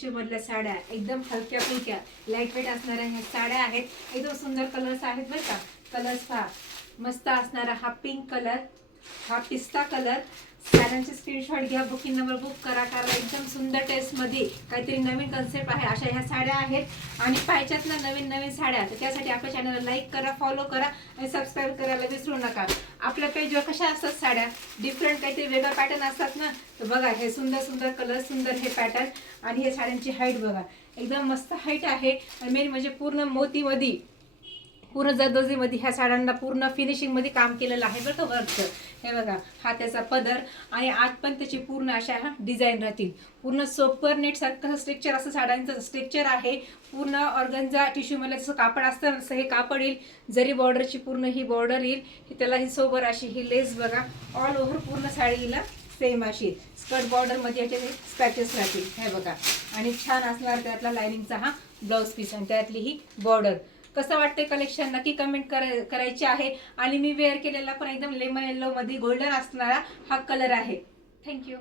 Tissue मधल्या साड्या एकदम हलक्या फुलक्या लाईट वेट असणाऱ्या ह्या साड्या आहेत. एकदम सुंदर कलर्स आहेत बरं का. कलर्स पहा मस्त असणारा हा पिंक कलर, हा पिस्ता कलर. साड्यांचे स्क्रीनशॉट घ्या, बुकिंग नंबर बुक करा. कारण एकदम सुंदर टेस्ट मध्ये काहीतरी नवीन कन्सेप्ट आहे अशा ह्या साड्या आहेत आणि पाहिजेत ना नवीन नवीन साड्या. तर त्यासाठी आपल्या चॅनलला लाईक करा, फॉलो करा आणि सबस्क्राईब करायला विसरू नका. आपल्या पेजवर कशा असतात साड्या, डिफरंट काहीतरी वेगळा पॅटर्न असतात ना. तर बघा हे सुंदर सुंदर कलर, सुंदर हे पॅटर्न आणि हे साड्यांची हाईट बघा एकदम मस्त हाईट आहे. मेन म्हणजे पूर्ण मोतीमध्ये, पूर्ण जरदोजीमध्ये ह्या साड्यांना पूर्ण फिनिशिंग मध्ये काम केलेलं आहे बरं का वर्कचं. हे बघा हा त्याचा पदर आणि आत पण त्याची पूर्ण अशा डिझाईन राहतील. पूर्ण सोपर नेट सारखं स्ट्रक्चर असं साड्यांचं स्ट्रक्चर आहे. पूर्ण ऑर्गन्झा टिश्यू मध्ये जसं कापड असतं तसं हे कापड येईल. जरी बॉर्डरची पूर्ण ही बॉर्डर येईल. त्याला ही सोबर अशी ही लेस बघा ऑल ओव्हर पूर्ण साडीला सेम अशी स्कर्ट बॉर्डर मध्ये याचे स्पॅचेस राहतील. हे बघा आणि छान असणार त्यातला लाइनिंगचा हा ब्लाउज पीस आणि त्यातली ही बॉर्डर. कसं वाटतंय कलेक्शन नक्की कमेंट करायची आहे. आणि मी वेअर केलेला पण एकदम लेमन येलो मध्ये गोल्डन असणारा हा कलर आहे. थँक्यू.